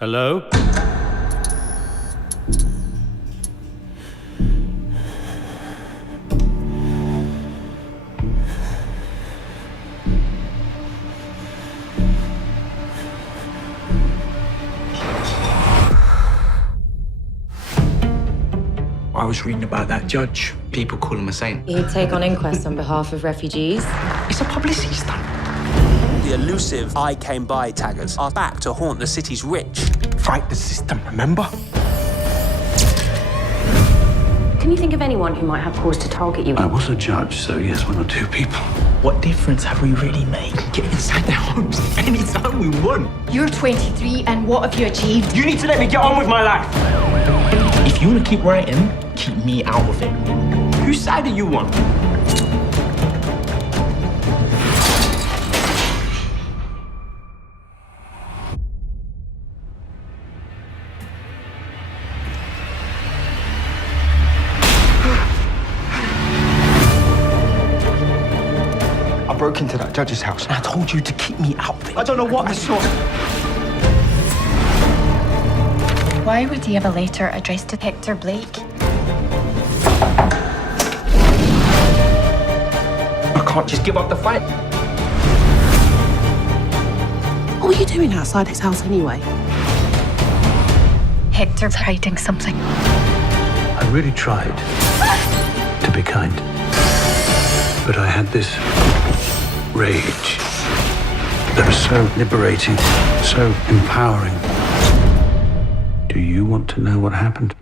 Hello? I was reading about that judge. People call him a saint. He'd take on inquests on behalf of refugees. It's a publicity stunt. The elusive I Came By taggers are back to haunt the city's rich. Fight the system, remember? Can you think of anyone who might have cause to target you? I was a judge, so yes, one or two people. What difference have we really made? Get inside their homes anytime we want. You're 23, and what have you achieved? You need to let me get on with my life. If you want to keep writing, keep me out of it. Whose side are you on? I broke into that judge's house and I told you to keep me out of it. I don't know what I saw. Why would he have a letter addressed to Hector Blake? I can't just give up the fight. What were you doing outside his house anyway? Hector's hiding something. I really tried to be kind. But I had this rage that was so liberating, so empowering. Do you want to know what happened?